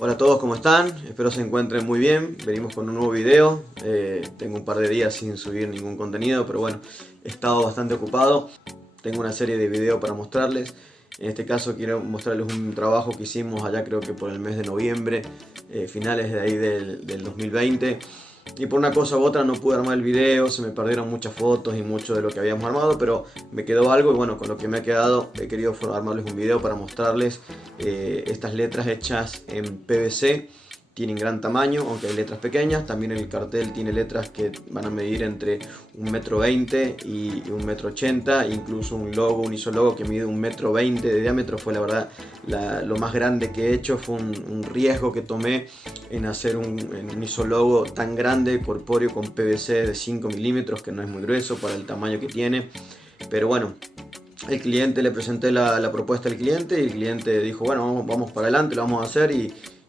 Hola a todos, ¿cómo están? Espero se encuentren muy bien. Venimos con un nuevo video. Tengo un par de días sin subir ningún contenido, pero bueno, he estado bastante ocupado. Tengo una serie de videos para mostrarles. En este caso quiero mostrarles un trabajo que hicimos allá creo que por el mes de noviembre, finales de ahí del 2020. Y por una cosa u otra no pude armar el video, se me perdieron muchas fotos y mucho de lo que habíamos armado, pero me quedó algo y bueno, con lo que me ha quedado he querido armarles un video para mostrarles estas letras hechas en PVC. Tienen gran tamaño, aunque hay letras pequeñas. También el cartel tiene letras que van a medir entre 1,20 m y 1,80 m. Incluso un logo, un isologo que mide 1,20 m de diámetro. Fue la verdad lo más grande que he hecho. Fue un riesgo que tomé en hacer un isologo tan grande, corpóreo, con PVC de 5 milímetros, que no es muy grueso para el tamaño que tiene. Pero bueno, el cliente, le presenté la propuesta al cliente y el cliente dijo, bueno, vamos para adelante, lo vamos a hacer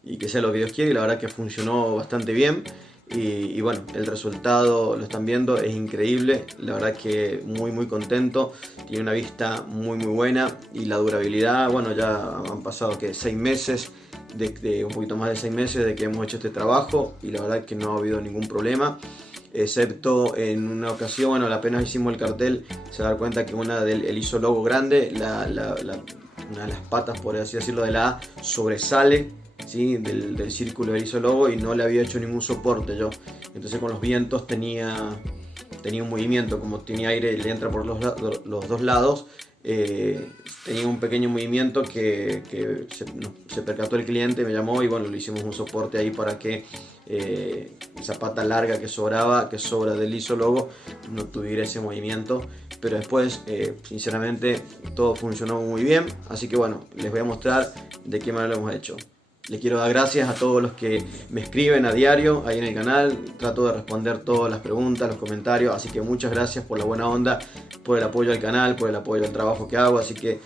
y que sea lo que Dios quiere. Y la verdad que funcionó bastante bien. Y bueno, el resultado lo están viendo, es increíble. La verdad que muy contento. Tiene una vista muy buena y la durabilidad, bueno, ya han pasado que 6 meses, de un poquito más de 6 meses de que hemos hecho este trabajo y la verdad que no ha habido ningún problema. Excepto en una ocasión, bueno, apenas hicimos el cartel, se da cuenta que el isólogo grande, una de las patas, por así decirlo, de la A sobresale, ¿sí? del círculo del isólogo, y no le había hecho ningún soporte yo. Entonces con los vientos tenía un movimiento, como tiene aire y le entra por los dos lados. Tenía un pequeño movimiento que se percató el cliente, me llamó y bueno, le hicimos un soporte ahí para que esa pata larga que sobra del isólogo no tuviera ese movimiento. Pero después, sinceramente, todo funcionó muy bien. Así que bueno, les voy a mostrar de qué manera lo hemos hecho. Le quiero dar gracias a todos los que me escriben a diario ahí en el canal. Trato de responder todas las preguntas, los comentarios. Así que muchas gracias por la buena onda, por el apoyo al canal, por el apoyo al trabajo que hago. Así que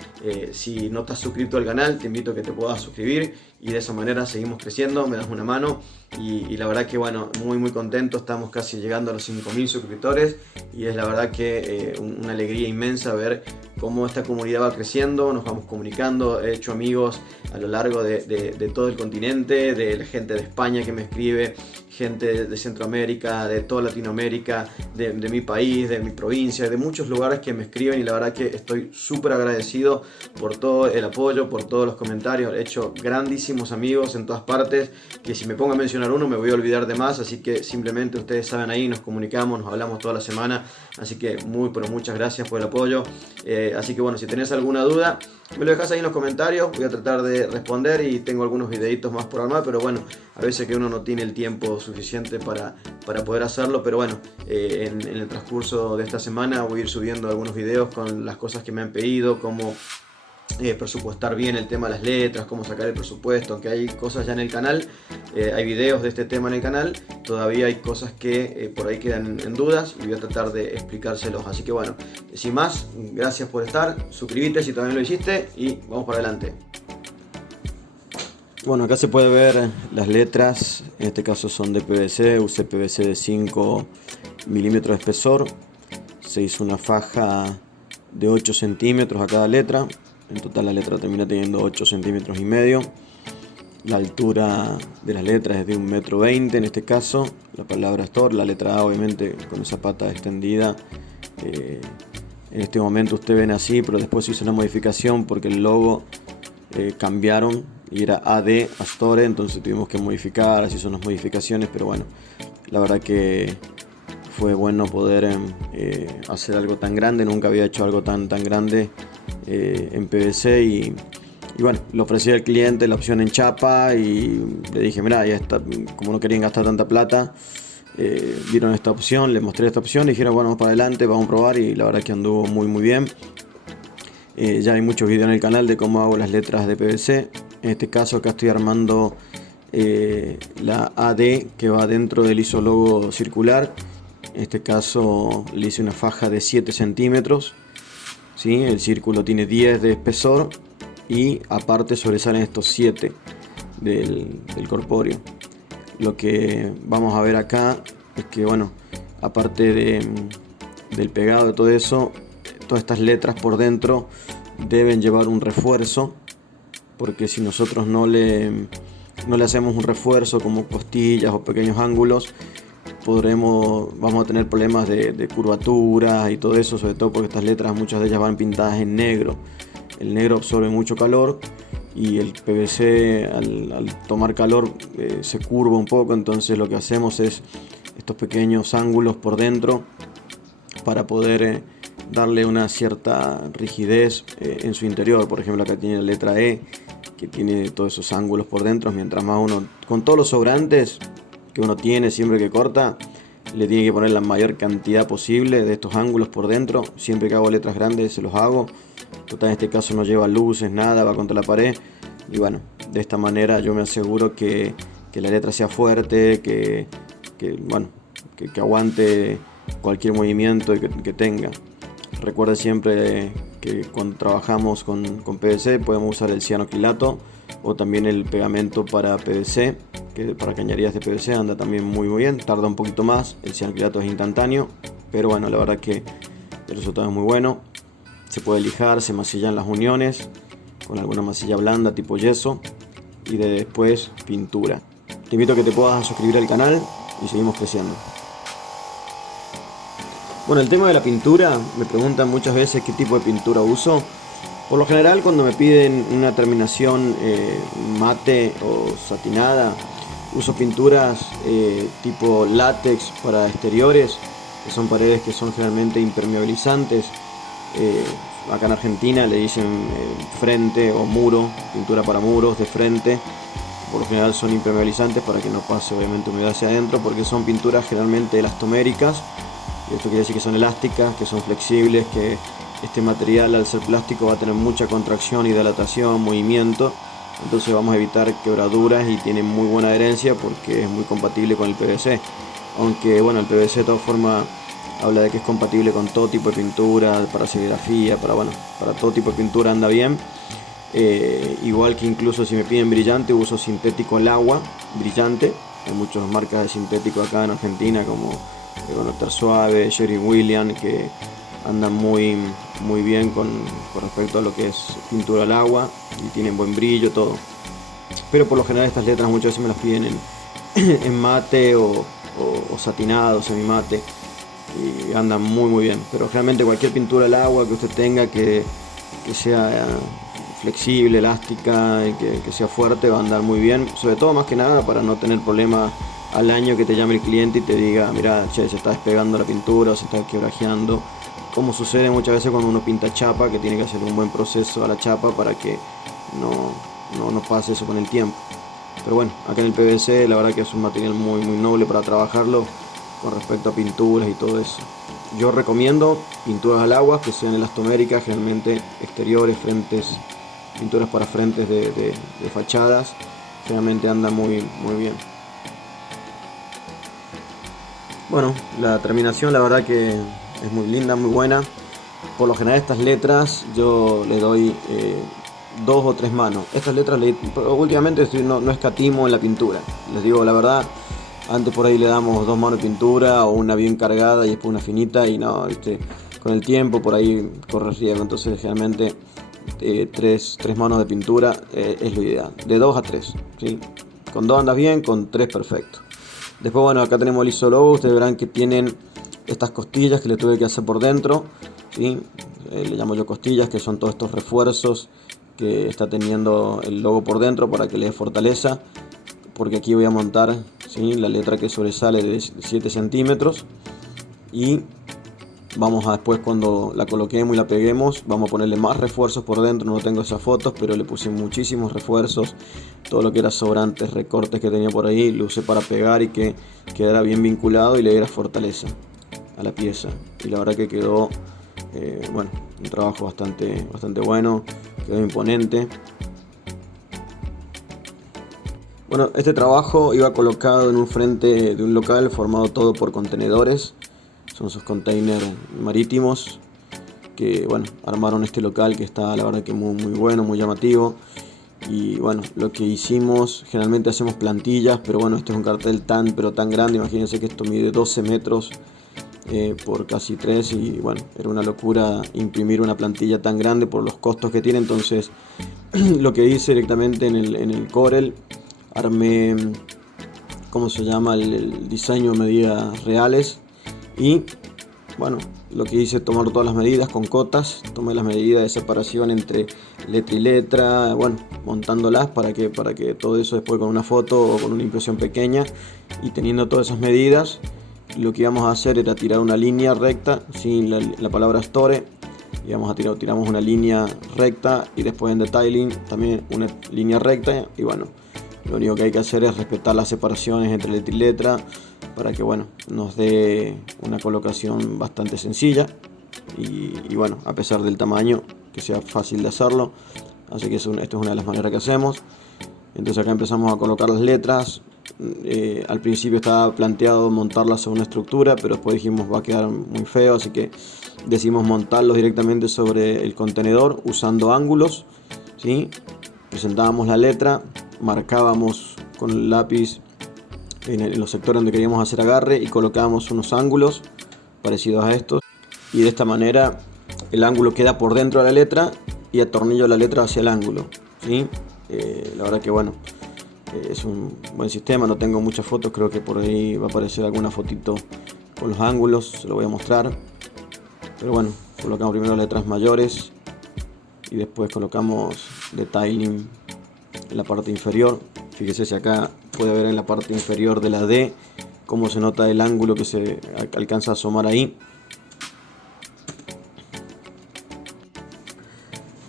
si no estás suscrito al canal, te invito a que te puedas suscribir. Y de esa manera seguimos creciendo, me das una mano. Y la verdad que bueno, muy contento. Estamos casi llegando a los 5.000 suscriptores. Y es la verdad que una alegría inmensa ver cómo esta comunidad va creciendo. Nos vamos comunicando. He hecho amigos a lo largo de todo el continente, de la gente de España que me escribe, gente de Centroamérica, de toda Latinoamérica, de mi país, de mi provincia, de muchos lugares que me escriben. Y la verdad que estoy súper agradecido por todo el apoyo, por todos los comentarios. He hecho grandísimos amigos en todas partes, que si me pongo a mencionar uno me voy a olvidar de más, así que simplemente ustedes saben, ahí nos comunicamos, nos hablamos toda la semana. Así que pero muchas gracias por el apoyo. Así que bueno, si tenés alguna duda, me lo dejas ahí en los comentarios, voy a tratar de responder. Y tengo algunos videitos más por armar, pero bueno, a veces que uno no tiene el tiempo suficiente para poder hacerlo. Pero bueno, en el transcurso de esta semana voy a ir subiendo algunos videos con las cosas que me han pedido, como presupuestar bien el tema de las letras, cómo sacar el presupuesto. Aunque hay cosas ya en el canal, hay videos de este tema en el canal, todavía hay cosas que por ahí quedan en dudas y voy a tratar de explicárselos. Así que bueno, sin más, gracias por estar, suscríbete si todavía no lo hiciste y vamos para adelante. Bueno, acá se puede ver las letras, en este caso son de PVC, usé PVC de 5 milímetros de espesor. Se hizo una faja de 8 centímetros a cada letra. En total la letra termina teniendo 8 centímetros y medio. La altura de las letras es de 1,20 m en este caso. La palabra Store, la letra A obviamente con esa pata extendida. En este momento ustedes ven así, pero después se hizo una modificación porque el logo cambiaron y era AD Astore, entonces tuvimos que modificar, así son las modificaciones. Pero bueno, la verdad que fue bueno poder hacer algo tan grande. Nunca había hecho algo tan grande en PVC y bueno, le ofrecí al cliente la opción en chapa y le dije, mira, ya está, como no querían gastar tanta plata, vieron esta opción, les mostré esta opción y dijeron, bueno, vamos para adelante, vamos a probar. Y la verdad que anduvo muy bien. Ya hay muchos videos en el canal de cómo hago las letras de PVC. En este caso acá estoy armando la AD que va dentro del isólogo circular. En este caso le hice una faja de 7 centímetros, ¿sí? El círculo tiene 10 de espesor y aparte sobresalen estos 7 del corpóreo. Lo que vamos a ver acá es que bueno, aparte del pegado de todo eso, todas estas letras por dentro deben llevar un refuerzo, porque si nosotros no le no le hacemos un refuerzo como costillas o pequeños ángulos, vamos a tener problemas de curvatura y todo eso, sobre todo porque estas letras, muchas de ellas van pintadas en negro. El negro absorbe mucho calor y el PVC al tomar calor se curva un poco, entonces lo que hacemos es estos pequeños ángulos por dentro para poder darle una cierta rigidez en su interior. Por ejemplo, acá tiene la letra E, que tiene todos esos ángulos por dentro. Mientras más uno, con todos los sobrantes que uno tiene siempre que corta, le tiene que poner la mayor cantidad posible de estos ángulos por dentro. Siempre que hago letras grandes se los hago. Total, en este caso no lleva luces, nada, va contra la pared. Y bueno, de esta manera yo me aseguro que la letra sea fuerte, que aguante cualquier movimiento que tenga. Recuerda siempre que cuando trabajamos con PVC podemos usar el cianocrilato o también el pegamento para PVC, que para cañerías de PVC anda también muy bien, tarda un poquito más, el cianocrilato es instantáneo, pero bueno, la verdad que el resultado es muy bueno. Se puede lijar, se masillan las uniones con alguna masilla blanda tipo yeso y después pintura. Te invito a que te puedas suscribir al canal y seguimos creciendo. Bueno, el tema de la pintura, me preguntan muchas veces qué tipo de pintura uso. Por lo general, cuando me piden una terminación mate o satinada, uso pinturas tipo látex para exteriores, que son paredes que son generalmente impermeabilizantes. Acá en Argentina le dicen frente o muro, pintura para muros de frente. Por lo general son impermeabilizantes para que no pase obviamente humedad hacia adentro, porque son pinturas generalmente elastoméricas. Esto quiere decir que son elásticas, que son flexibles, que este material al ser plástico va a tener mucha contracción, dilatación, movimiento. Entonces vamos a evitar quebraduras y tiene muy buena adherencia porque es muy compatible con el PVC. Aunque bueno, el PVC de todas formas habla de que es compatible con todo tipo de pintura, para serigrafía, para todo tipo de pintura anda bien. Igual que incluso si me piden brillante, uso sintético al agua, brillante. Hay muchas marcas de sintético acá en Argentina como Tersuave, Sherwin-Williams, que andan muy bien con respecto a lo que es pintura al agua y tienen buen brillo, todo. Pero por lo general estas letras muchas veces me las piden en mate o satinado, semimate, y andan muy bien. Pero realmente cualquier pintura al agua que usted tenga que sea flexible, elástica y que sea fuerte va a andar muy bien, sobre todo más que nada para no tener problemas al año que te llame el cliente y te diga, mira, che, se está despegando la pintura o se está quebrajeando, como sucede muchas veces cuando uno pinta chapa, que tiene que hacer un buen proceso a la chapa para que no pase eso con el tiempo. Pero bueno, acá en el PVC la verdad que es un material muy noble para trabajarlo con respecto a pinturas y todo eso. Yo recomiendo pinturas al agua que sean elastoméricas, generalmente exteriores, frentes, pinturas para frentes de fachadas, generalmente anda muy bien. Bueno, la terminación la verdad que es muy linda, muy buena. Por lo general estas letras yo le doy 2 o 3 manos. Estas letras últimamente no escatimo en la pintura. Les digo la verdad, antes por ahí le damos 2 manos de pintura o una bien cargada y después una finita y no, ¿viste? Con el tiempo por ahí corre riesgo. Entonces generalmente 3 manos de pintura es lo ideal. De 2 a 3, ¿sí? Con 2 andas bien, con 3 perfecto. Después bueno, acá tenemos el isologo, ustedes verán que tienen estas costillas que le tuve que hacer por dentro, ¿sí? Le llamo yo costillas, que son todos estos refuerzos que está teniendo el logo por dentro para que le dé fortaleza, porque aquí voy a montar, ¿sí?, la letra que sobresale de 7 centímetros y vamos a después, cuando la coloquemos y la peguemos, vamos a ponerle más refuerzos por dentro. No tengo esas fotos, pero le puse muchísimos refuerzos. Todo lo que era sobrantes, recortes que tenía por ahí, lo usé para pegar y que quedara bien vinculado y le diera fortaleza a la pieza. Y la verdad que quedó un trabajo bastante bueno, quedó imponente. Bueno, este trabajo iba colocado en un frente de un local formado todo por contenedores. Son esos containers marítimos que armaron este local, que está la verdad que muy bueno, muy llamativo. Y bueno, lo que hicimos, generalmente hacemos plantillas, pero bueno, este es un cartel tan grande. Imagínense que esto mide 12 metros por casi 3 y bueno, era una locura imprimir una plantilla tan grande por los costos que tiene. Entonces lo que hice directamente en el Corel, armé, ¿cómo se llama? El diseño de medidas reales. Y bueno, lo que hice es tomar todas las medidas con cotas, tomé las medidas de separación entre letra y letra, bueno, montándolas para que todo eso después con una foto o con una impresión pequeña, y teniendo todas esas medidas, lo que íbamos a hacer era tirar una línea recta sin la palabra store. Tiramos una línea recta y después en detailing también una línea recta, y bueno, lo único que hay que hacer es respetar las separaciones entre letra y letra para que bueno, nos dé una colocación bastante sencilla y bueno, a pesar del tamaño, que sea fácil de hacerlo. Así que esto es una de las maneras que hacemos. Entonces acá empezamos a colocar las letras. Al principio estaba planteado montarlas sobre una estructura, pero después dijimos va a quedar muy feo, así que decidimos montarlos directamente sobre el contenedor usando ángulos, ¿sí? Presentábamos la letra, marcábamos con el lápiz en los sectores donde queríamos hacer agarre y colocábamos unos ángulos parecidos a estos, y de esta manera el ángulo queda por dentro de la letra y atornillo la letra hacia el ángulo, ¿sí? La verdad que bueno, es un buen sistema. No tengo muchas fotos, creo que por ahí va a aparecer alguna fotito con los ángulos, se lo voy a mostrar. Pero bueno, colocamos primero las letras mayores y después colocamos detailing en la parte inferior. Fíjese si acá puede ver en la parte inferior de la D cómo se nota el ángulo que se alcanza a asomar ahí.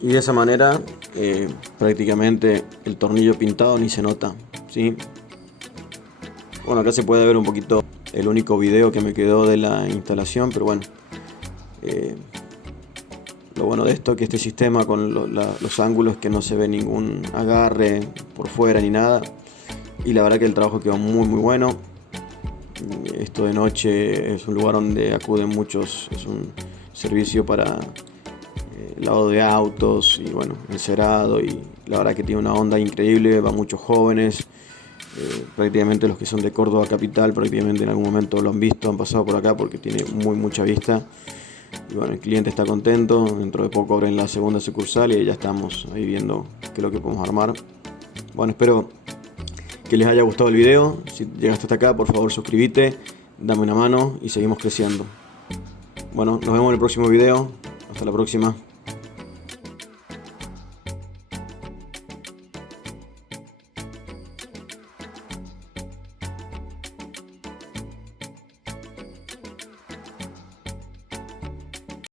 Y de esa manera prácticamente el tornillo pintado ni se nota, ¿sí? Bueno, acá se puede ver un poquito el único video que me quedó de la instalación, pero bueno, lo bueno de esto es que este sistema con los ángulos, que no se ve ningún agarre por fuera ni nada, y la verdad que el trabajo quedó muy bueno. Esto de noche es un lugar donde acuden muchos, es un servicio para lavado de autos y bueno, encerado, y la verdad que tiene una onda increíble, va muchos jóvenes, prácticamente los que son de Córdoba capital prácticamente en algún momento lo han visto, han pasado por acá porque tiene mucha vista. Y bueno, el cliente está contento, dentro de poco abren la segunda sucursal y ya estamos ahí viendo qué es lo que podemos armar. Bueno, espero que les haya gustado el video. Si llegaste hasta acá, por favor suscríbete, dame una mano y seguimos creciendo. Bueno, nos vemos en el próximo video. Hasta la próxima.